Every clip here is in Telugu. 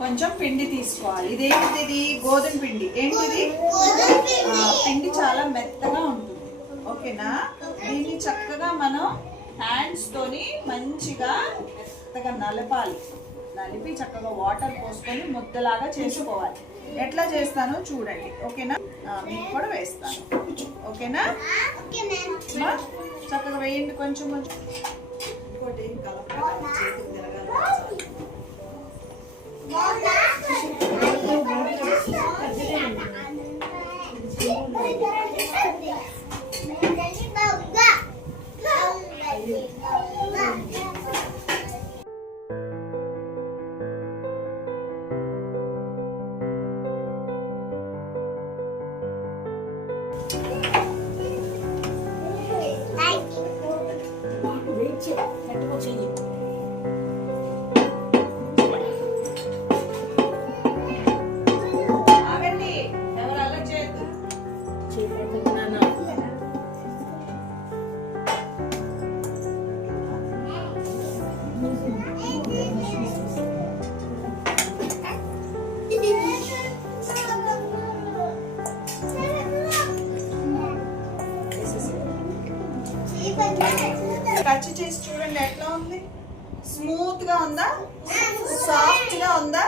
కొంచెం పిండి తీసుకోవాలి. ఇదేంటిది? గోధుమ పిండి. ఏంటిది? పిండి చాలా మెత్తగా ఉంటుంది. ఓకేనా? దీన్ని చక్కగా మనం హ్యాండ్స్ తోని మంచిగా మెత్తగా నలపాలి. నలిపి చక్కగా వాటర్ పోసుకొని ముద్దలాగా చేసుకోవాలి. ఎట్లా చేస్తానో చూడండి. ఓకేనా? మీకు కూడా వేస్తాను. ఓకేనా? చక్కగా వేయండి. కొంచెం కొంచెం. ఇంకోటి కలపాలి, చేతులు తిరగాలి. టచ్ చేసి చూడండి ఎట్లా ఉంది. స్మూత్ గా ఉందా? సాఫ్ట్ గా ఉందా?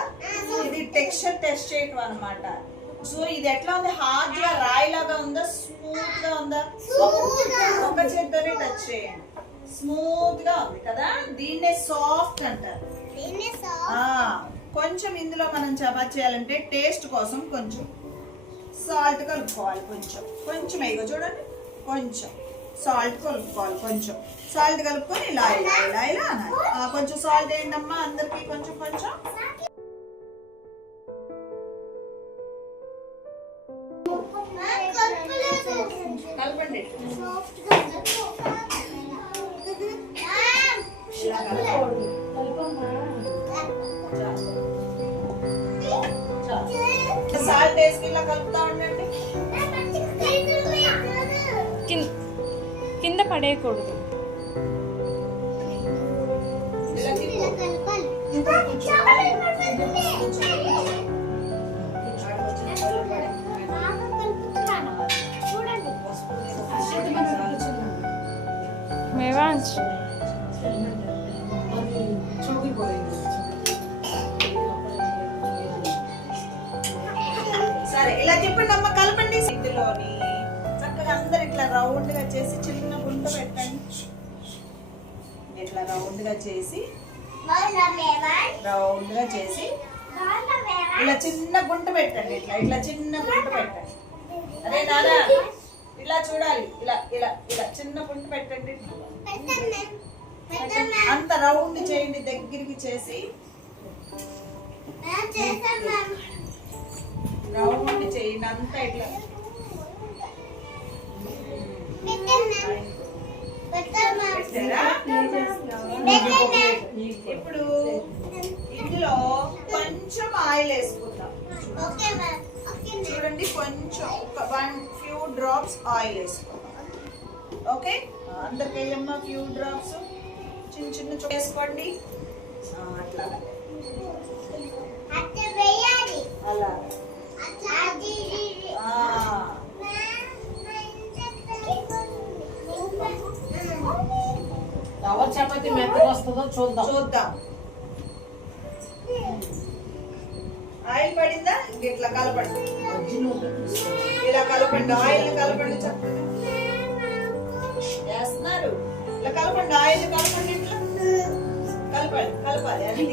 ఇది టెక్స్చర్ టెస్ట్ చేయటం అన్నమాట. సో ఇది ఎట్లా ఉంది? హార్డ్ గా రాయిలాగా ఉందా? స్మూత్ గా ఉందా? ఒక చేత్తోనే టచ్ చేయండి. స్మూత్ గా ఉంది కదా? దీన్నే సాఫ్ట్ అంటారు. కొంచెం ఇందులో మనం చపాతీ చేయాలంటే టేస్ట్ కోసం కొంచెం సాల్ట్ కలుపుకోవాలి. కొంచెం కొంచెం వేయగా చూడండి. కొంచెం సాల్ట్ కలుపుకోవాలి. కొంచెం సాల్ట్ కలుపుకొని ఇలా ఇలా ఇలా ఇలా అనాలి. కొంచెం సాల్ట్ వేయండమ్మా అందరికి. కొంచెం కొంచెం కలపండి. సాల్ట్ వేసుకుని ఇలా కలుపుతా ఉండండి. కింద పడేయకూడదు. మేవాంశ్ సరే ఇలా చెప్పండి అమ్మ. కలపండి. ఇందులోని చక్కగా అందరు ఇట్లా రౌండ్ గా చేసి చిన్న గుంట పెట్టండి. ఇట్లా రౌండ్ గా చేసి ఇలా చిన్న గుంట పెట్టండి. ఇట్లా ఇట్లా చిన్న గుంట పెట్టండి. అరే నానా ఇలా చూడాలి. ఇలా ఇలా ఇలా చిన్న గుంట పెట్టండి. అంత రౌండ్ చేయండి. దగ్గరికి చేసి రౌండ్ చేయండి. అంతా ఇట్లా ఇప్పుడు ఇందులో కొంచెం ఆయిల్ వేసుకుందాం. చూడండి కొంచెం ఫ్యూ డ్రాప్స్ ఆయిల్ వేసుకుందాం. ఓకే? అందరికి వేయమ్మా ఫ్యూ డ్రాప్స్. చిన్న చిన్న వేసుకోండి. అట్లా అలా ఎవరు చపాతి మెత్తగా వస్తుందో చూద్దాం. ఆయిల్ పడిందా? ఇట్లా కలపండి. ఇలా కలపండి. ఆయిల్ కలపండి. చక్కగా వేస్తున్నారు. ఇలా కలపండి. ఆయిల్ కలపండి. ఇట్లా కలపాలి. కలపాలి. అది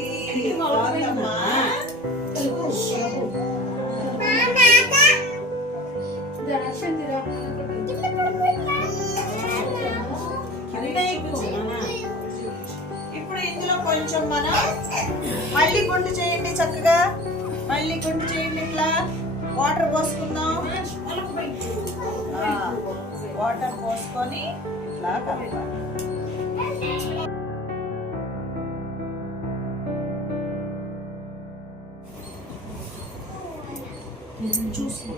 ఇప్పుడు ఇందులో కొంచెం మనం మళ్ళీ గుండు చేయండి. చక్కగా మళ్ళీ గుండు చేయండి. ఇట్లా వాటర్ పోసుకుందాం. వాటర్ పోసుకొని ఇట్లా కలపాలి. చూసుకో.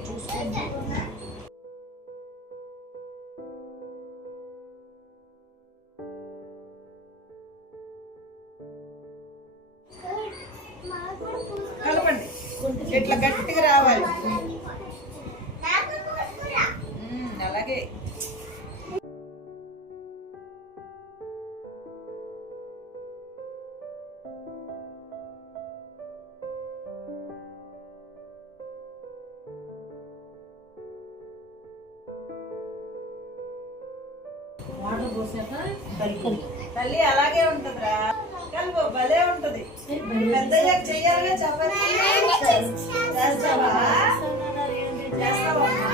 ఇట్లా గట్టిగా రావాలి. అలాగే వాటర్ పోసాక కలిపి తల్లి అలాగే ఉంటదిరా. కలుపు భలే ఉంటది. పెద్దగా చెయ్యాలిగా చపాతీ. చేస్తావా? చేస్తావమ్మా?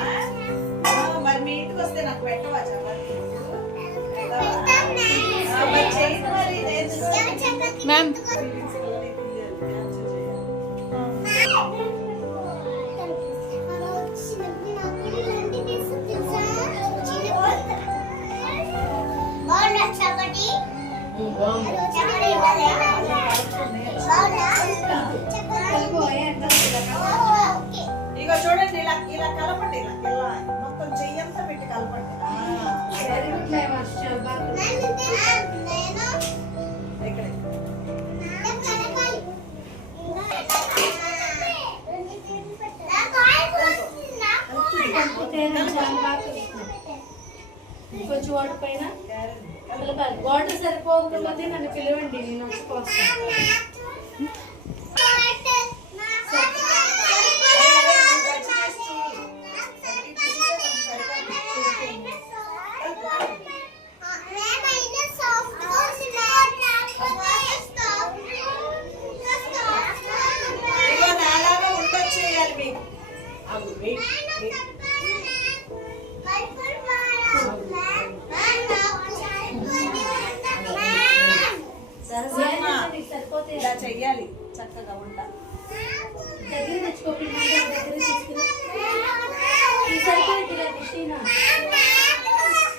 మరి మీ ఇంటికి వస్తే నాకు పెట్టవా చపాతీ? మరి చెయ్యి మరి నేర్చుకో. మ్యామ్ ఇగో చూడండి, ఇలా ఇలా కలపండి. ఇలా ఇలా మొత్తం చెయ్యంతా పెట్టి కలపండి. ఇక్కడ కొంచెం వాటర్ పైన వాటర్ సరిపోకపోతే నన్ను పిలవండి, నేను వచ్చి పోస్తాను. ఇగో నాలాగా ఉండొచ్చు చేయాలి మీకు. సరసమ్మా, సరిపోతే ఇలా చెయ్యాలి చక్కగా ఉండ. దగ్గర తెచ్చుకోకుండా దగ్గర తీసుకుని సరిపోయింది క్రిస్టీనా.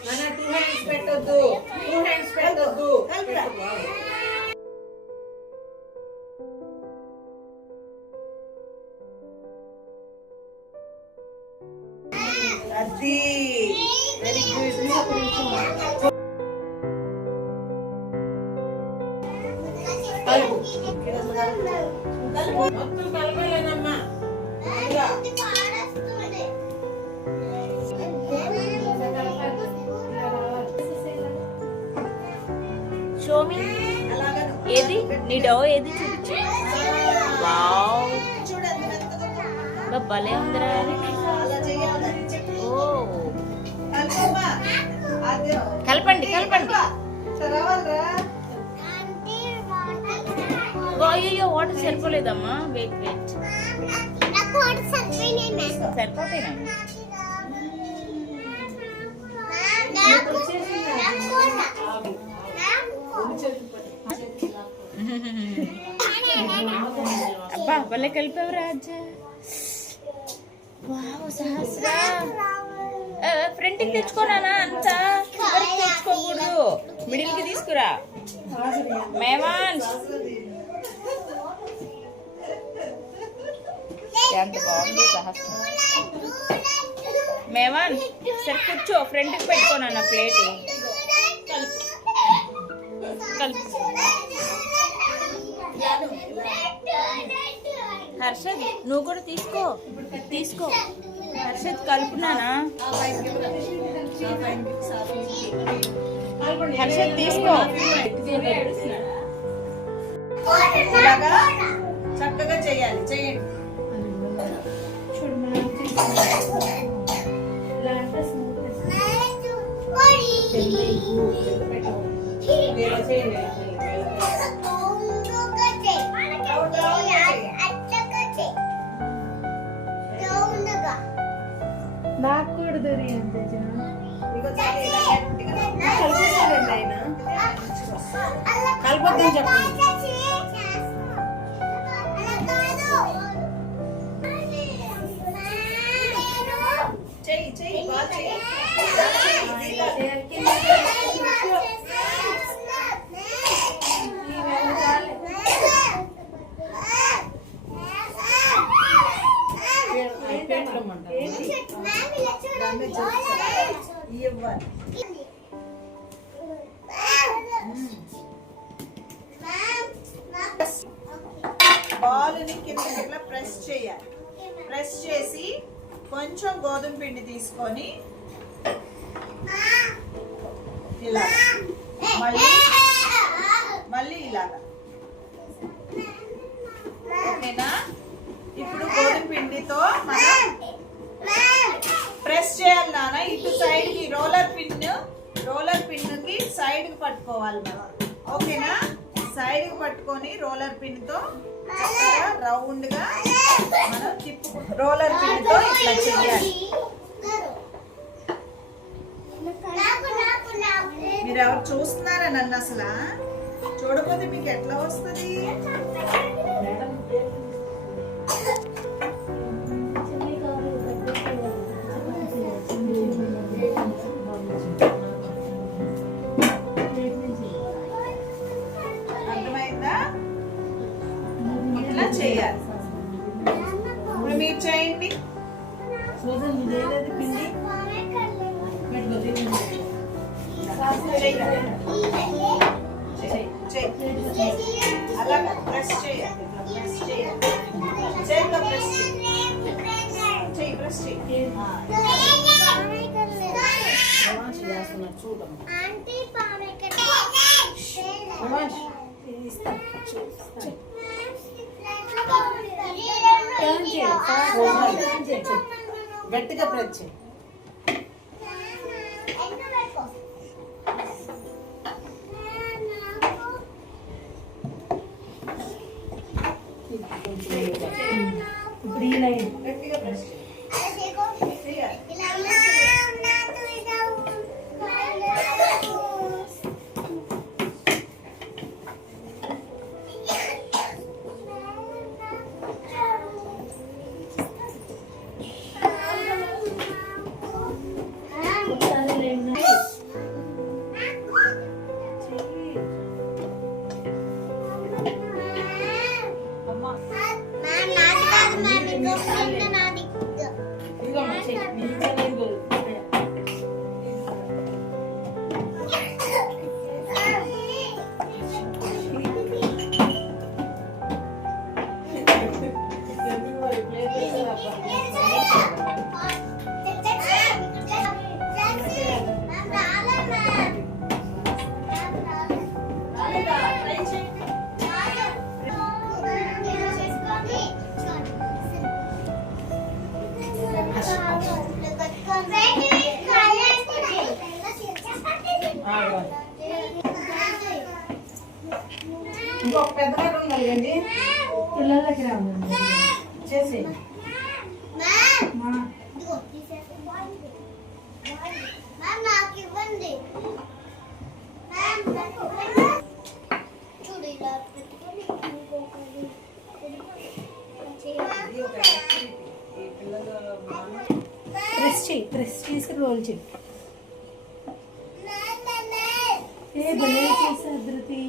మన 2 హ్యాండ్స్ పెట్టొద్దు, 2 హ్యాండ్స్ పెట్టొద్దు. అది వెరీ గుడ్. మొత్తం కలపాలేనమ్మా. ఇంకా షోమి అలాగా ఏది నీ డో ఏది చూపించు. వావ్ చూడండి, మెత్తగా భలే ఉందిరా అది. అలా చెయ్యాలి. ఓ కలపమ్మా. అదే కలపండి కలపండి. రావాలిరా. అయ్యో వాటర్ సరిపోలేదమ్మా. వెయిట్ వెయిట్ సరిపోతాయినా. అబ్బా భలే కలిపావు రాజా. వావ్ సహస్రా. ఫ్రంట్కి తెచ్చుకోనా అంతా తెచ్చుకోకూడదు, మిడిల్ కి తీసుకురా. మేమాన్ ఎంత బాగుంది సహస్రం. మేమాన్ సరే కూర్చో, ఫ్రంట్కి పెట్టుకోనా ప్లేట్. కలుపు. హర్షద్ నువ్వు కూడా తీసుకో తీసుకో. హర్షద్ కలుపునానా. హర్షద్ తీసుకో. ఇలాగా చక్కగా చేయాలి. చేయండి. నాకు కూడా దొరి అంతే ఇగో చాలు, ఇలా గట్టిగా కలిపేసారండి ఆయన. కలపొద్దని చెప్పండి. చెయ్యి చెయ్యి బాగా చెయ్యి. ఇవ్వాలి. బాల్ని కింద ఇట్లా ప్రెస్ చేయాలి. ప్రెస్ చేసి కొంచెం గోధుమ పిండి తీసుకొని ఇలా మళ్ళీ ఇలాగా. ఓకేనా? ఇప్పుడు గోధుమ పిండితో మనం ప్రెస్ చేయాలి నాన్న. ఇటు సైడ్ కి రోలర్ పిన్కి సైడ్ కి పట్టుకోవాలి మనం. ఓకేనా? సైడ్ కి పట్టుకొని రోలర్ పిన్ తో రౌండ్ గా మనం రోలర్ పిన్ తో ఇట్లా చేయాలి. మీరు ఎవరు చూస్తున్నారా నన్ను? అసలు చూడకపోతే మీకు ఎట్లా వస్తుంది? అర్థమైందా? ఇట్లా చేయాలి. ఇప్పుడు మీరు చేయండి. అలాగా ప్రెస్ చేయాలి. ప్రెస్ చేయాలి. చేతితో ప్రెస్ చేయి. ప్రెస్ చేయి. గట్టిగా ప్రెస్ చేయి. ఇప్పుడు ఈ లైన్ గట్టిగా ప్రెస్ చేయాలి. ఇంకొక పెద్ద రకం కలిగండి. పిల్లలకి రావాలి చేసి ప్రెస్ చేసి రోల్ చేయి. ఏ భలే చేశారు ధృతి.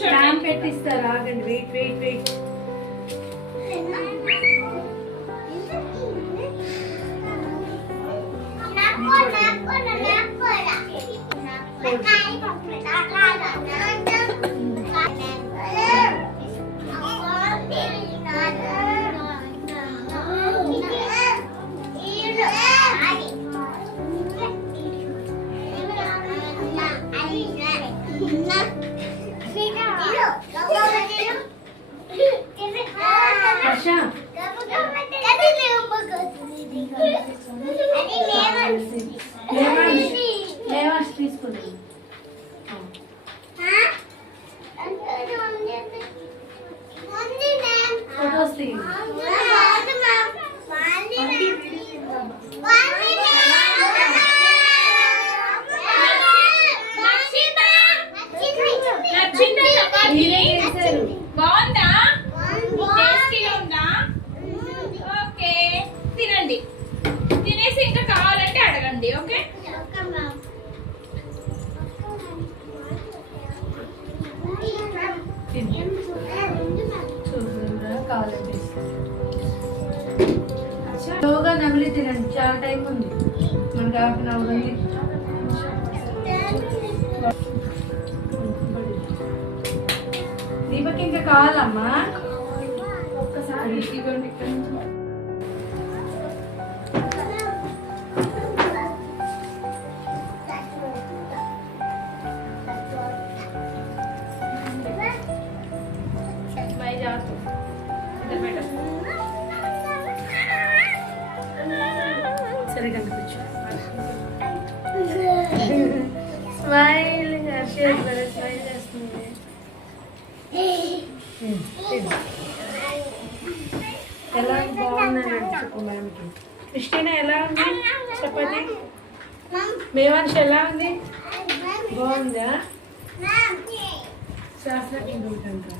స్టాంప్ పెట్టిస్తారు. ఆగండి, వెయిట్ వెయిట్ వెయిట్. లేవాష్ తీసుకుంది. స్లోగా నమిలి తినండి, చాలా టైం ఉంది మనకి, హాఫ్ అన్ అవర్ ఉంది. దీపక్ ఇంకా కావాలమ్మా, ఒక్కసారి ఇవ్వండి ఇక్కడ నుంచి. సరే కనిపించు. స్మైల్ స్మైల్ చేస్తుంది. ఎలా బాగుందని చెప్పు మ్యామ్కి. క్రిస్టినా ఎలా ఉంది చపాతి? మేవాన్షి ఎలా ఉంది? బాగుందా? శాస్త్ర తింటుంటా.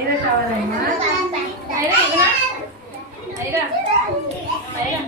ఐరా కావాలమ్మా? ఐరా ఐరా ఐరా